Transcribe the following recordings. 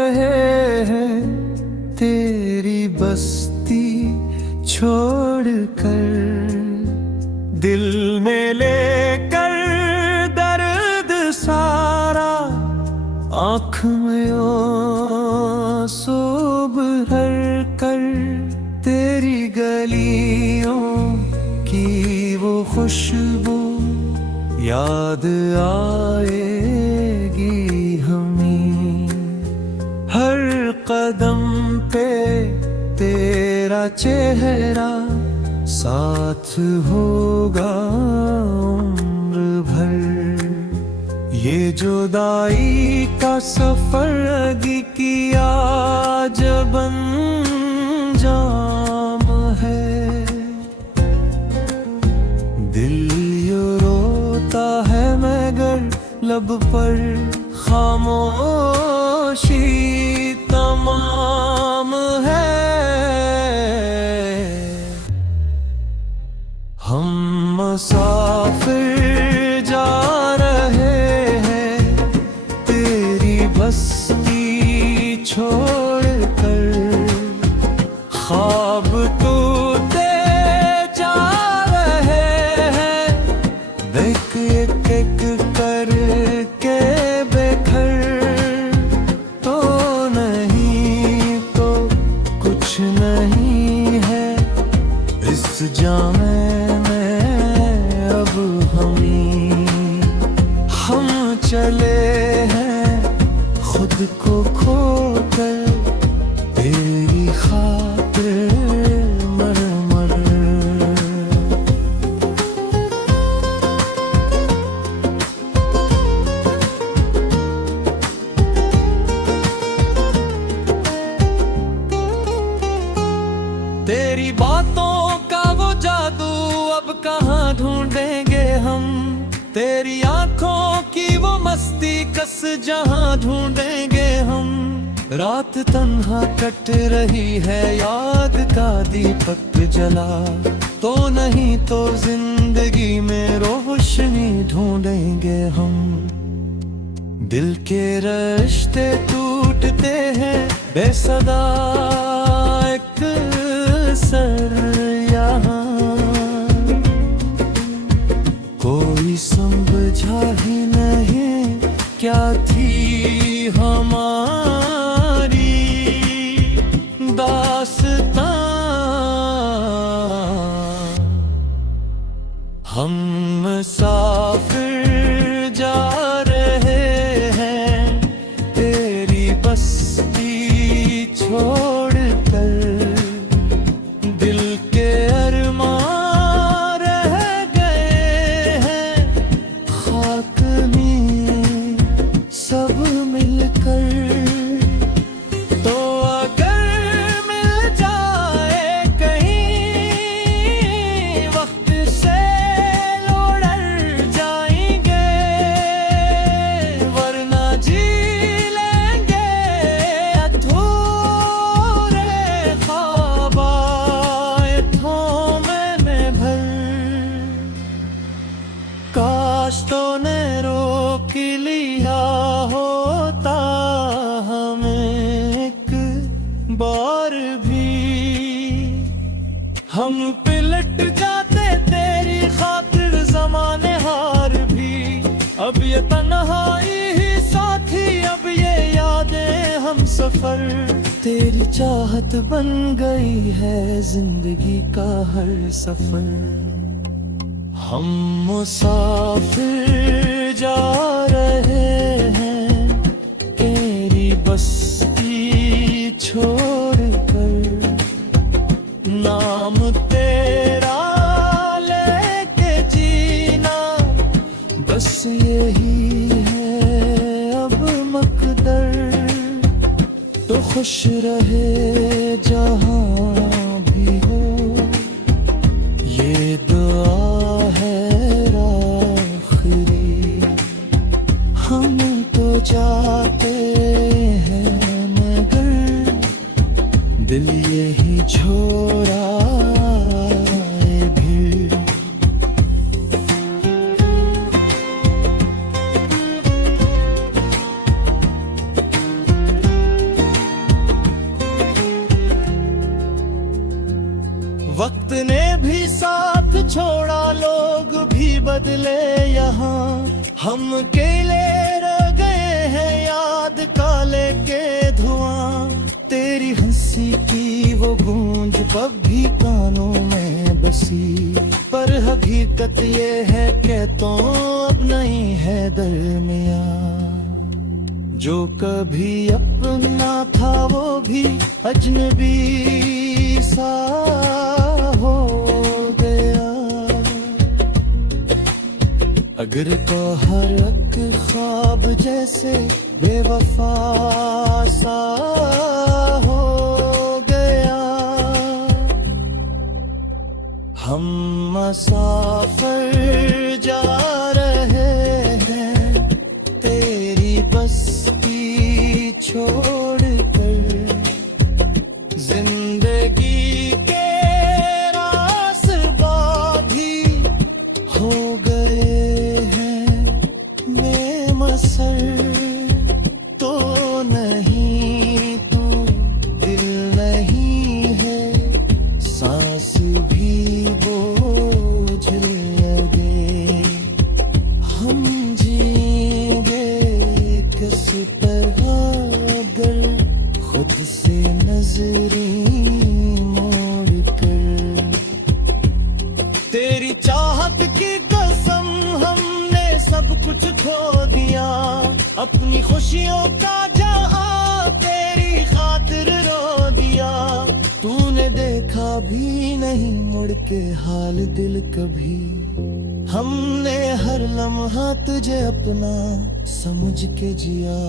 रहे हैं तेरी बस्ती छोड़कर, दिल में लेकर दर्द सारा, आँख में आंसू भर कर, तेरी गलियों की वो खुशबू याद आएगी हमें। हर कदम पे तेरा चेहरा साथ होगा उम्र भर। ये जुदाई का सफर अगी किया जब अंजाम है, दिल यूं रोता है मगर लब पर खामोशी तमाम है। हम मुसाफिर जा रहे हैं तेरी बस्ती छोड़कर, ख्वाब टूटे जा रहे हैं देख एक एक करके बेघर। तो नहीं तो कुछ नहीं है इस जामे चले हैं खुद को खोकर, तेरी खातिर मर मर। तेरी बातों का वो जादू अब कहाँ ढूंढेंगे हम, तेरी आंखों की वो मस्ती कस जहां ढूंढेंगे हम। रात तन्हा कट रही है याद का दीपक जला, तो नहीं तो जिंदगी में रोशनी ढूंढेंगे हम। दिल के रिश्ते टूटते हैं बेसदा एक सर यहाँ, कोई समझा ही नहीं क्या थी हमारी दास्तां। हम मुसाफिर जा रहे हैं तेरी बस्ती छोड़कर, दिल के अरमान सब मिलकर। तो अगर मिल जाए कहीं वक्त से लौट जाएंगे, वरना जी लेंगे अधूरे ख्वाब थोमे भर। काश तो ने रोक लिया होता हमें एक बार भी, हम पिलट जाते तेरी खातिर ज़माने हार भी। अब ये तन्हाई ही साथी, अब ये यादें हम सफर, तेरी चाहत बन गई है जिंदगी का हर सफर। हम मुसाफिर जा रहे हैं तेरी बस्ती छोड़कर, नाम तेरा लेके जीना बस यही है अब मकदर। तो खुश रहे जहां भी हो, ये दुआ जाते हैं मगर दिल यही छोड़ा भी। बदले यहाँ हम अकेले रह गए हैं, याद काले के धुआं। तेरी हंसी की वो गूंज अब भी कानों में बसी, पर हकीकत ये है कि तो अब नहीं है दरमियां। जो कभी अपना था वो भी अजनबी सा हो गया। अगर तो हर एक ख्वाब जैसे बेवफा सा हो गया। हम मुसाफिर जा रहे हैं तेरी बस्ती छोड़ कर। जिंदगी के रास्ता भी हो गए हैं बेमसर। तो नहीं तू दिल नहीं है, सांस भी बोझल लगे। हम जिएंगे किस तरह अगर खुद से नजरें मोड़ कर। तेरी चाहत की कसम हमने सब कुछ खो दिया, अपनी खुशियों का जहां तेरी खातिर रो दिया। तूने देखा भी नहीं मुड़ के हाल दिल कभी, हमने हर लम्हा तुझे अपना समझ के जिया।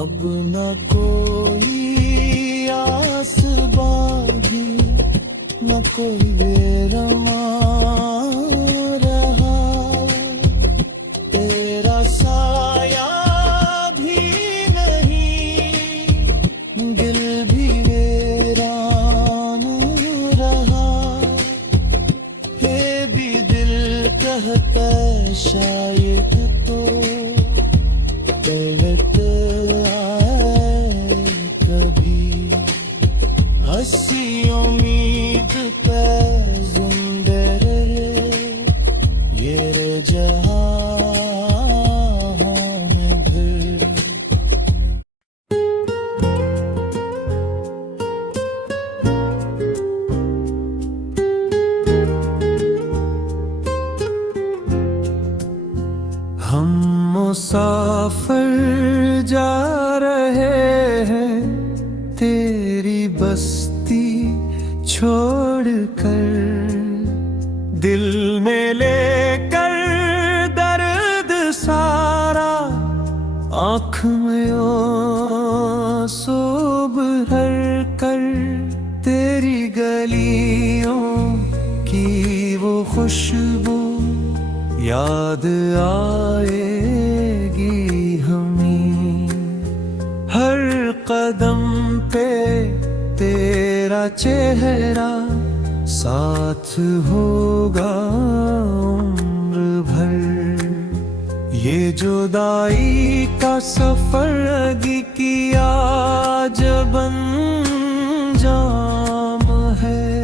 अब न कोई आसबा भी, न कोई बेरमा रहा। तेरा साया भी नहीं, दिल भी वीरान रहा। ये भी दिल कहता है शायद तो पलट आए कभी। हंसी उम्मीद पे जिंदा रहे ये जहां में फिर। हम मुसाफिर जा रहे हैं तेरी बस्ती छोड़ कर। दिल में लेकर दर्द सारा, आँख में आंसू भर कर। तेरी गलियों की वो खुशबू याद आएगी हमें। हर कदम पे तेरा चेहरा साथ होगा उम्र भर। ये जुदाई का सफर अगी किया जब अंजाम है।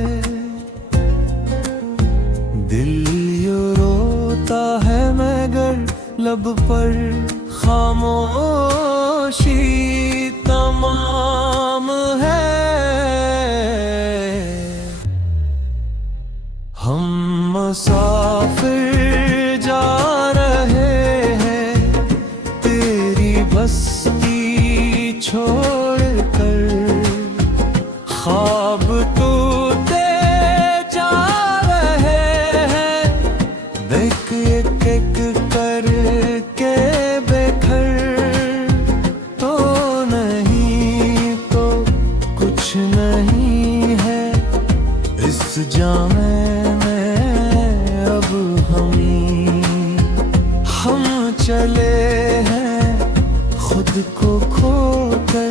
दिल यूं रोता है मगर लब पर खामोशी तमाम है। हम मुसाफिर जा रहे हैं तेरी बस्ती छोड़ कर। ख्वाब टूटे जा रहे हैं देख एक एक करके बेघर। तो नहीं तो कुछ नहीं है इस जामे हम चले हैं खुद को खोकर।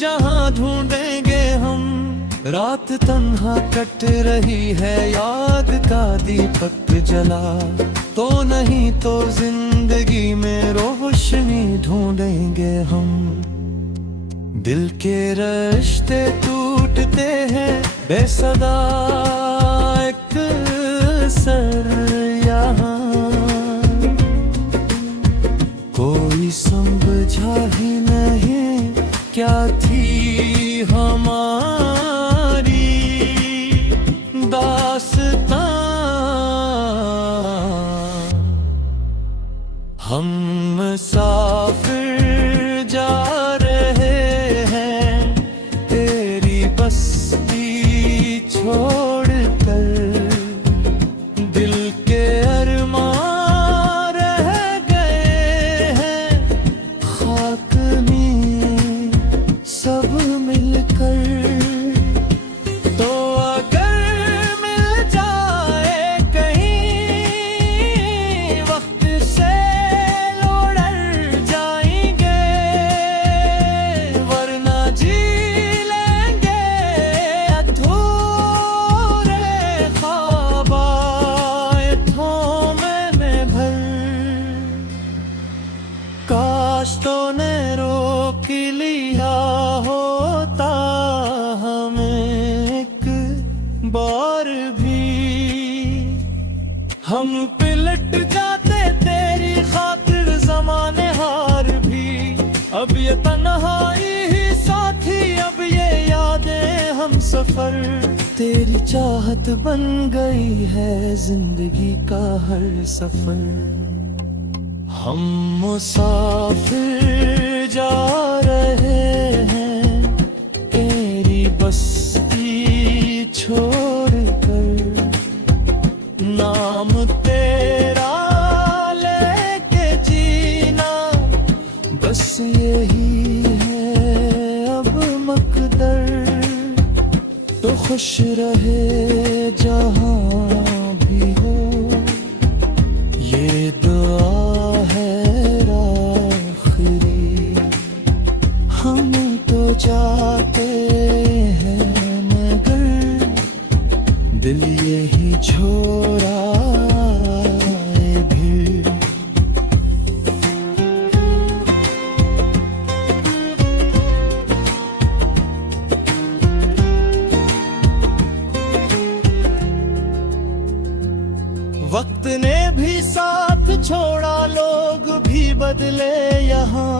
जहां ढूंढेंगे हम। रात तन्हा कट रही है, याद का दीपक जला तो नहीं तो जिंदगी में रोशनी ढूंढेंगे हम। दिल के रिश्ते टूटते हैं बेसदा एक सर यहाँ, कोई समझा ही नहीं क्या थी हमारी दास्तां। हम मुसाफिर जा रहे हैं तेरी बस्ती छोड़कर। दिल के अरमान रह गए हैं खाक में सब मिलकर। तो अगर मिल जाए कहीं वक्त से लौट जाएंगे, वरना जी लेंगे अधूरे ख्वाब आए थामे में भर। काश तो ने रोक लिया होता हमें एक बार भी, हम पिलट जाते तेरी खातिर ज़माने हार भी। अब ये तन्हाई ही साथी, अब ये यादें हम सफर। तेरी चाहत बन गई है जिंदगी का हर सफर। हम मुसाफिर जा रहे हैं तेरी बस्ती छोड़कर। नाम तेरा लेके जीना बस यही है अब मकदर। तो खुश रहे जहां भी हो, ये दुआ हम तो जाते हैं मगर दिल यही छोड़ा भी। वक्त ने भी साथ छोड़ा, लोग भी बदले यहाँ।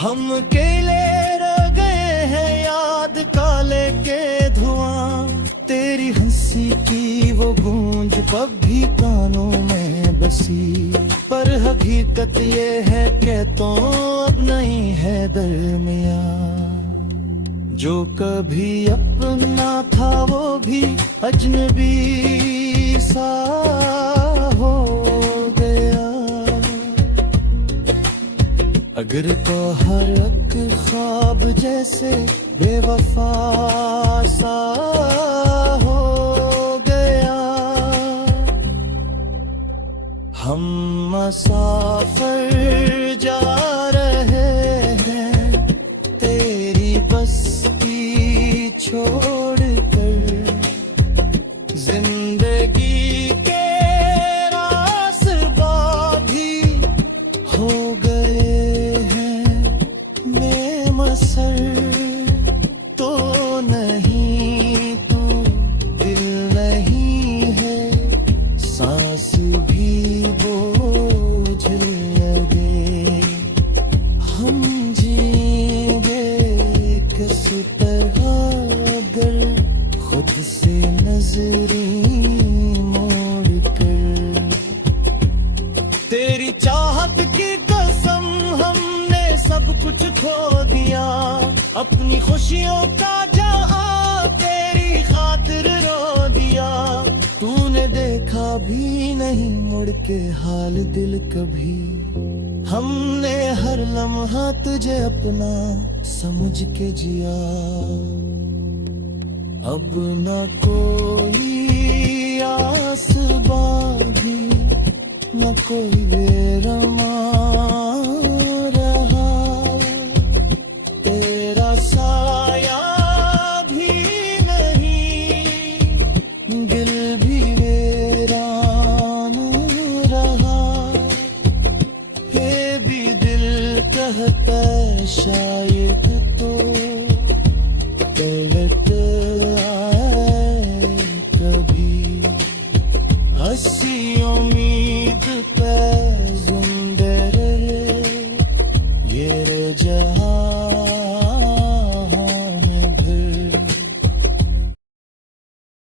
हम अकेले रह गए हैं याद काले के धुआं। तेरी हंसी की वो गूंज कब भी कानों में बसी, पर हकीकत ये है कि तो अब नहीं है दरमियां। जो कभी अपना था वो भी अजनबी सा हो गया। अगर तो हर एक ख्वाब जैसे बेवफा सा हो गया। हम मुसाफिर जा रहे हैं तेरी बस्ती छोड़कर। जिंदगी के रास्ते भी हो गए हैं बेमसर। तो नहीं तू दिल नहीं है, सांस भी बोझ लगे। हम जिएंगे किस तरह अगर खुद से नजरें मोड़ कर। तेरी चाहत की कसम हमने सब कुछ खो दिया। अपनी खुशियों का जहां तेरी खातिर रो दिया। तूने देखा भी नहीं मुड़ के हाल दिल कभी। हमने हर लम्हा तुझे अपना समझ के जिया। अब न कोई आस बागी, न कोई बेरमा।